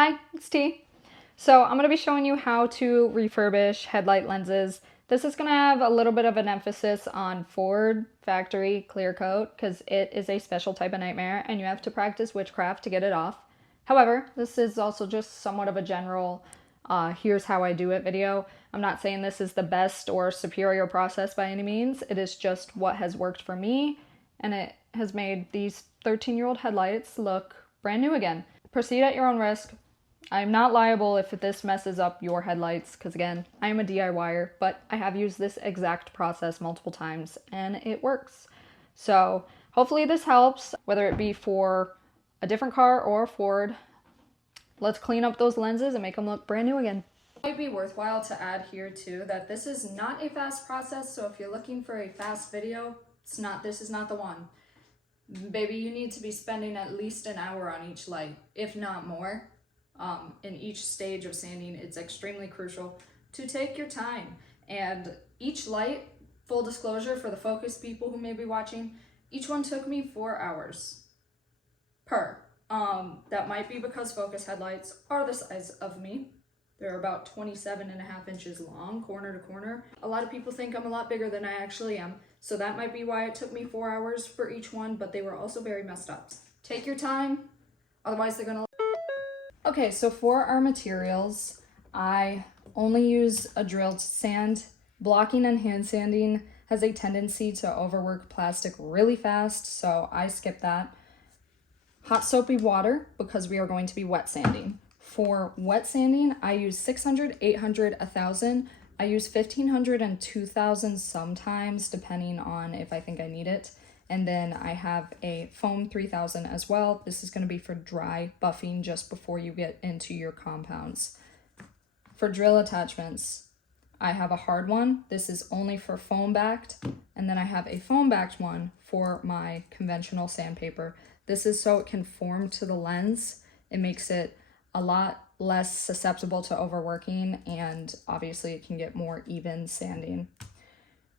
Hi, it's T. So I'm going to be showing you how to refurbish headlight lenses. This is going to have a little bit of an emphasis on Ford factory clear coat because it is a special type of nightmare and you have to practice witchcraft to get it off. However, this is also just somewhat of a general here's how I do it video. I'm not saying this is the best or superior process by any means. It is just what has worked for me, and it has made these 13-year-old headlights look brand new again. Proceed at your own risk. I'm not liable if this messes up your headlights because, again, I am a DIYer, but I have used this exact process multiple times and it works. So hopefully this helps, whether it be for a different car or Ford. Let's clean up those lenses and make them look brand new again. It might be worthwhile to add here too that this is not a fast process, so if you're looking for a fast video, this is not the one. Baby, you need to be spending at least an hour on each light, if not more. In each stage of sanding, it's extremely crucial to take your time. And each light, full disclosure for the focus people who may be watching, each one took me 4 hours per. That might be because focus headlights are the size of me. They're about 27.5 inches long, corner to corner. A lot of people think I'm a lot bigger than I actually am, so that might be why it took me 4 hours for each one, but they were also very messed up. Take your time, otherwise they're gonna... Okay, so for our materials, I only use a drilled sand. Blocking and hand sanding has a tendency to overwork plastic really fast, so I skip that. Hot soapy water, because we are going to be wet sanding. For wet sanding, I use 600, 800, 1000. I use 1500 and 2000 sometimes, depending on if I think I need it. And then I have a foam 3000 as well. This is going to be for dry buffing just before you get into your compounds. For drill attachments, I have a hard one. This is only for foam backed. And then I have a foam backed one for my conventional sandpaper. This is so it can form to the lens. It makes it a lot less susceptible to overworking, and obviously it can get more even sanding.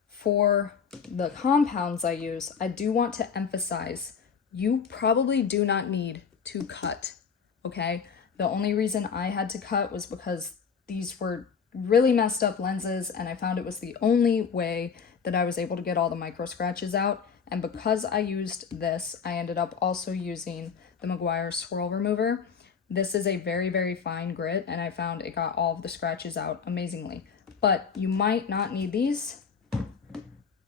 For the compounds I use, I do want to emphasize, you probably do not need to cut, okay? The only reason I had to cut was because these were really messed up lenses, and I found it was the only way that I was able to get all the micro scratches out. And because I used this, I ended up also using the Meguiar swirl remover. This is a very, very fine grit, and I found it got all of the scratches out amazingly. But you might not need these.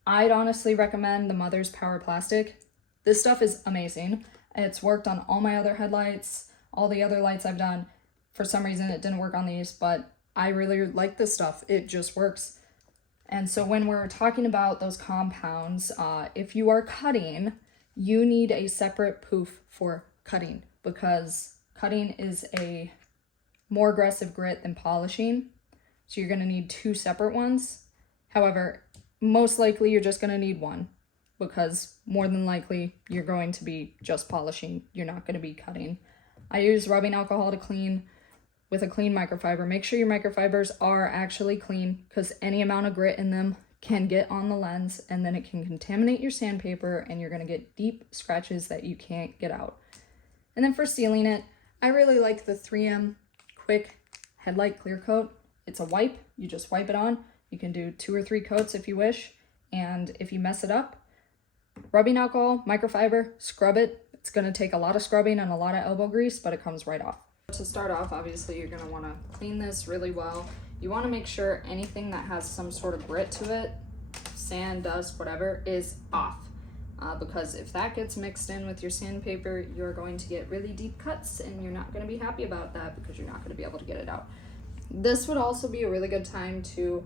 I'd honestly recommend the Mother's Power Plastic. This stuff is amazing. It's worked on all my other headlights, all the other lights I've done. For some reason, it didn't work on these, but I really like this stuff. It just works. And so when we're talking about those compounds, if you are cutting, you need a separate poof for cutting, because cutting is a more aggressive grit than polishing. So you're going to need 2 separate ones. However, most likely you're just going to need one, because more than likely you're going to be just polishing. You're not going to be cutting. I use rubbing alcohol to clean with a clean microfiber. Make sure your microfibers are actually clean, because any amount of grit in them can get on the lens and then it can contaminate your sandpaper and you're going to get deep scratches that you can't get out. And then for sealing it, I really like the 3M Quick Headlight Clear Coat. It's a wipe. You just wipe it on. You can do 2 or 3 coats if you wish. And if you mess it up, rubbing alcohol, microfiber, scrub it. It's going to take a lot of scrubbing and a lot of elbow grease, but it comes right off. To start off, obviously, you're going to want to clean this really well. You want to make sure anything that has some sort of grit to it, sand, dust, whatever, is off. Because if that gets mixed in with your sandpaper, you're going to get really deep cuts, and you're not going to be happy about that because you're not going to be able to get it out. This would also be a really good time to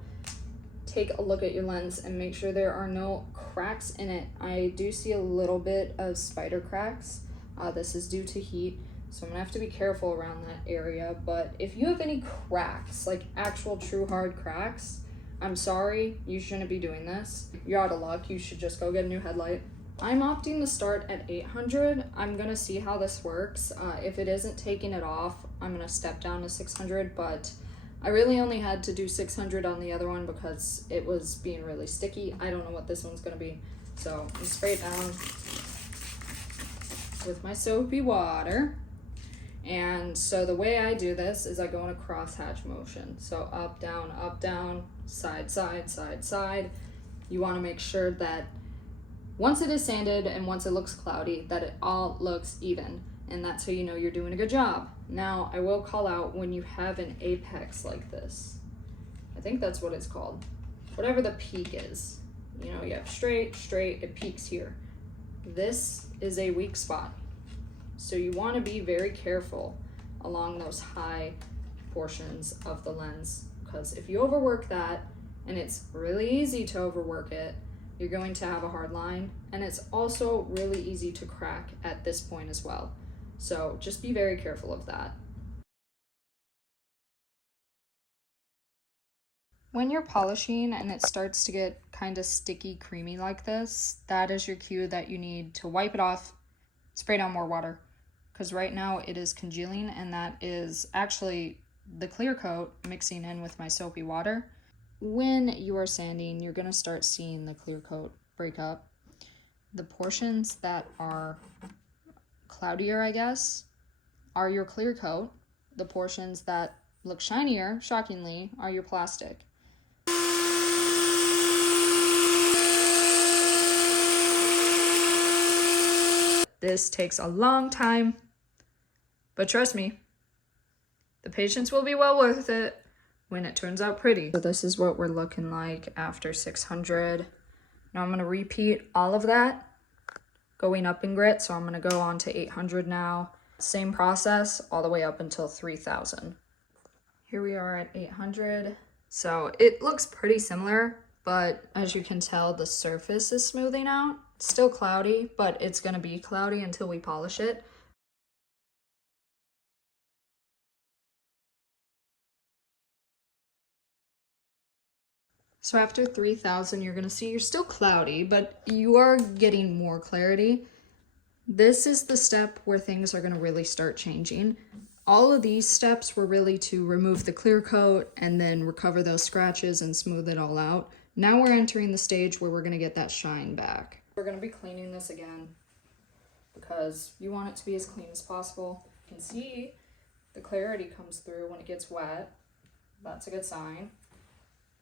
take a look at your lens and make sure there are no cracks in it. I do see a little bit of spider cracks. This is due to heat, so I'm gonna have to be careful around that area. But if you have any cracks, like actual true hard cracks, I'm sorry, you shouldn't be doing this. You're out of luck. You should just go get a new headlight. I'm opting to start at 800. I'm gonna see how this works. If it isn't taking it off, I'm gonna step down to 600, but I really only had to do 600 on the other one because it was being really sticky. I don't know what this one's gonna be. So I'm spray it down with my soapy water. And so the way I do this is I go in a crosshatch motion. So up, down, side, side, side, side. You want to make sure that once it is sanded and once it looks cloudy, that it all looks even. And that's how you know you're doing a good job. Now, I will call out when you have an apex like this. I think that's what it's called. Whatever the peak is. You know, you have straight, it peaks here. This is a weak spot. So you want to be very careful along those high portions of the lens, because if you overwork that, and it's really easy to overwork it, you're going to have a hard line, and it's also really easy to crack at this point as well. So just be very careful of that. When you're polishing and it starts to get kind of sticky, creamy like this, that is your cue that you need to wipe it off, spray down more water, because right now it is congealing, and that is actually the clear coat mixing in with my soapy water. When you are sanding, you're going to start seeing the clear coat break up. The portions that are cloudier, I guess, are your clear coat. The portions that look shinier, shockingly, are your plastic. This takes a long time, but trust me, the patience will be well worth it when it turns out pretty. So this is what we're looking like after 600. Now I'm going to repeat all of that, going up in grit. So I'm going to go on to 800 now. Same process all the way up until 3000. Here we are at 800. So it looks pretty similar, but as you can tell, the surface is smoothing out. It's still cloudy, but it's going to be cloudy until we polish it. So after 3000, you're going to see you're still cloudy, but you are getting more clarity. This is the step where things are going to really start changing. All of these steps were really to remove the clear coat and then recover those scratches and smooth it all out. Now we're entering the stage where we're going to get that shine back. We're going to be cleaning this again because you want it to be as clean as possible. You can see the clarity comes through when it gets wet. That's a good sign.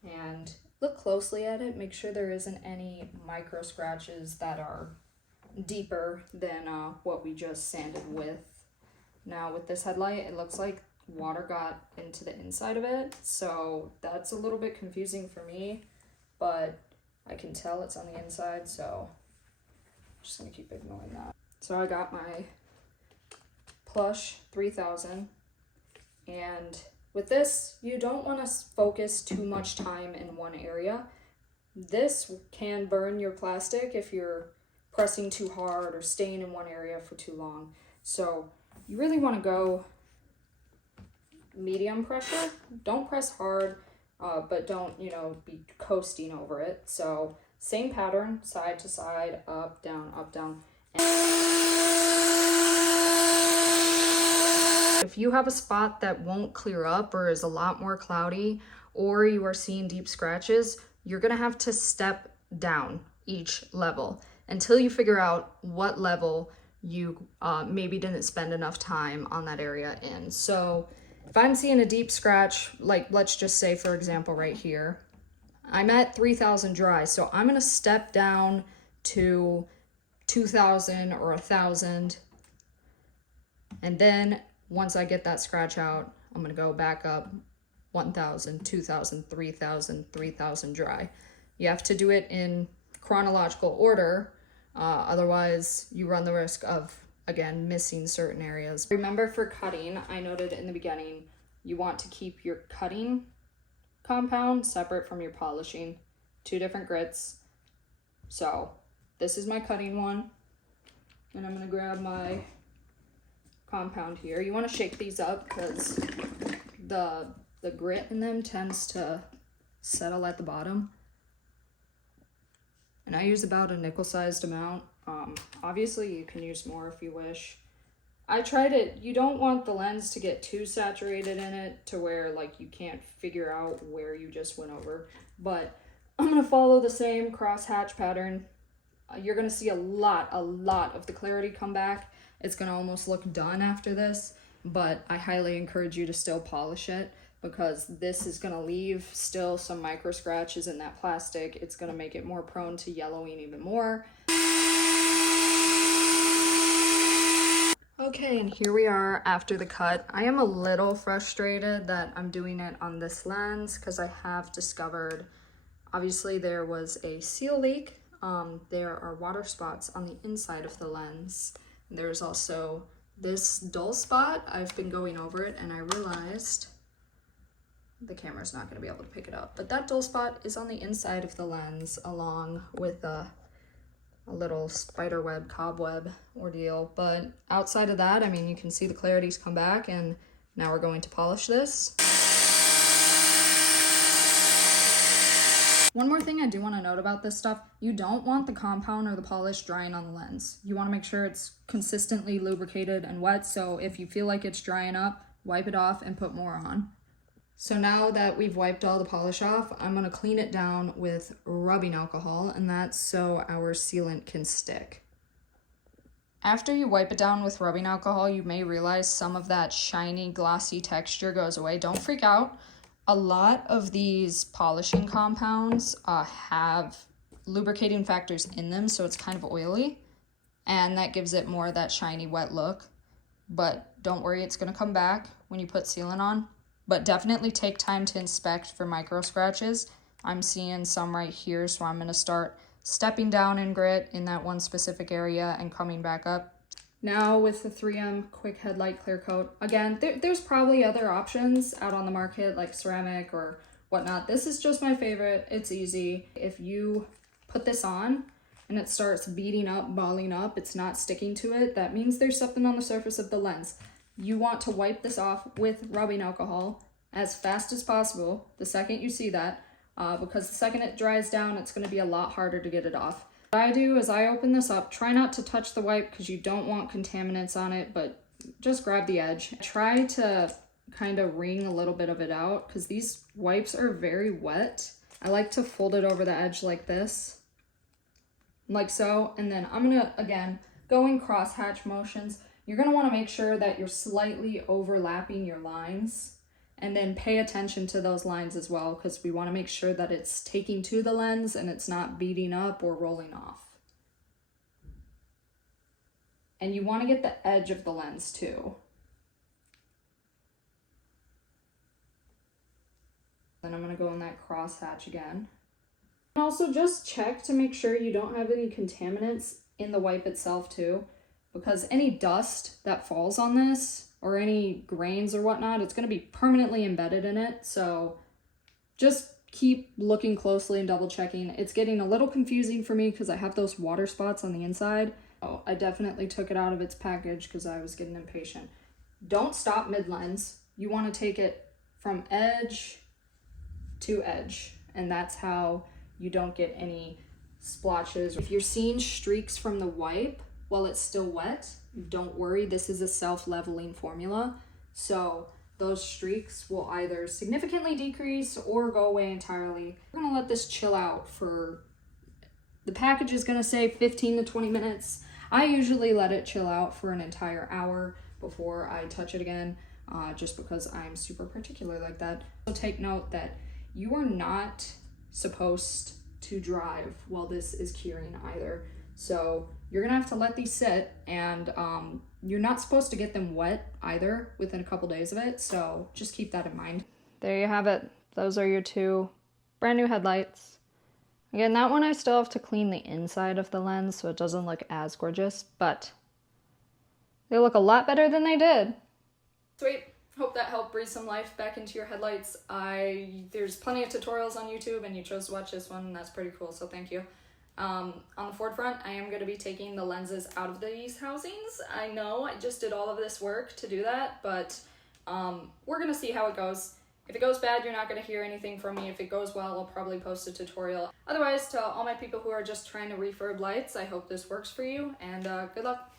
And look closely at it. Make sure there isn't any micro scratches that are deeper than what we just sanded with. Now with this headlight, it looks like water got into the inside of it, so that's a little bit confusing for me, but I can tell it's on the inside, so I'm just gonna keep ignoring that. So I got my Plush 3000, and with this, you don't want to focus too much time in one area. This can burn your plastic if you're pressing too hard or staying in one area for too long. So you really want to go medium pressure. Don't press hard, but don't, be coasting over it. So same pattern, side to side, up, down, up, down. If you have a spot that won't clear up or is a lot more cloudy, or you are seeing deep scratches, you're gonna have to step down each level until you figure out what level you maybe didn't spend enough time on that area in. So if I'm seeing a deep scratch, like let's just say, for example, right here, I'm at 3000 dry. So I'm gonna step down to 2000 or 1000. And then once I get that scratch out, I'm gonna go back up 1000, 2000, 3000, 3000 dry. You have to do it in chronological order. Otherwise, you run the risk of, again, missing certain areas. Remember, for cutting, I noted in the beginning, you want to keep your cutting compound separate from your polishing. 2 different grits. So this is my cutting one, and I'm gonna grab my compound here. You want to shake these up because the grit in them tends to settle at the bottom. And I use about a nickel-sized amount. Obviously, you can use more if you wish. I tried it. You don't want the lens to get too saturated in it to where like you can't figure out where you just went over. But I'm going to follow the same cross-hatch pattern. You're going to see a lot of the clarity come back. It's going to almost look done after this. but I highly encourage you to still polish it because this is gonna leave still some micro scratches in that plastic. It's gonna make it more prone to yellowing even more. Okay, and here we are after the cut. I am a little frustrated that I'm doing it on this lens because I have discovered, obviously there was a seal leak. There are water spots on the inside of the lens. There's also this dull spot. I've been going over it and I realized the camera's not gonna be able to pick it up, but that dull spot is on the inside of the lens along with a little spider web, cobweb ordeal. But outside of that, I mean, you can see the clarity's come back, and now we're going to polish this. One more thing I do want to note about this stuff, you don't want the compound or the polish drying on the lens. You want to make sure it's consistently lubricated and wet, so if you feel like it's drying up, wipe it off and put more on. So now that we've wiped all the polish off, I'm going to clean it down with rubbing alcohol, and that's so our sealant can stick. After you wipe it down with rubbing alcohol, you may realize some of that shiny, glossy texture goes away. Don't freak out. A lot of these polishing compounds have lubricating factors in them, so it's kind of oily, and that gives it more of that shiny, wet look. But don't worry, it's going to come back when you put sealant on. But definitely take time to inspect for micro scratches. I'm seeing some right here, so I'm going to start stepping down in grit in that one specific area and coming back up. Now with the 3M Quick Headlight Clear Coat, again, there's probably other options out on the market like ceramic or whatnot. This is just my favorite. It's easy. If you put this on and it starts beating up, balling up, it's not sticking to it, that means there's something on the surface of the lens. You want to wipe this off with rubbing alcohol as fast as possible the second you see that, because the second it dries down, it's going to be a lot harder to get it off. What I do is I open this up, try not to touch the wipe because you don't want contaminants on it, but just grab the edge. Try to kind of wring a little bit of it out because these wipes are very wet. I like to fold it over the edge like this, like so, and then I'm going to, again, go in crosshatch motions. You're going to want to make sure that you're slightly overlapping your lines, and then pay attention to those lines as well because we want to make sure that it's taking to the lens and it's not beating up or rolling off. And you want to get the edge of the lens too. Then I'm going to go in that crosshatch again. And also just check to make sure you don't have any contaminants in the wipe itself too, because any dust that falls on this or any grains or whatnot, it's going to be permanently embedded in it. So just keep looking closely and double checking. It's getting a little confusing for me because I have those water spots on the inside. Oh, I definitely took it out of its package because I was getting impatient. Don't stop mid-lens. You want to take it from edge to edge, and that's how you don't get any splotches. If you're seeing streaks from the wipe while it's still wet, don't worry, this is a self-leveling formula. So those streaks will either significantly decrease or go away entirely. We're gonna let this chill out for, the package is gonna say 15 to 20 minutes. I usually let it chill out for an entire hour before I touch it again, just because I'm super particular like that. So take note that you are not supposed to drive while this is curing either. So you're gonna have to let these sit, and you're not supposed to get them wet either within a couple days of it, so just keep that in mind. There you have it. Those are your two brand new headlights. Again, that one I still have to clean the inside of the lens so it doesn't look as gorgeous, but they look a lot better than they did. Sweet. Hope that helped breathe some life back into your headlights. There's plenty of tutorials on YouTube, and you chose to watch this one, and that's pretty cool, so thank you. On the Ford front, I am going to be taking the lenses out of these housings. I know I just did all of this work to do that, but we're going to see how it goes. If it goes bad, you're not going to hear anything from me. If it goes well, I'll probably post a tutorial. Otherwise, to all my people who are just trying to refurb lights, I hope this works for you, and good luck.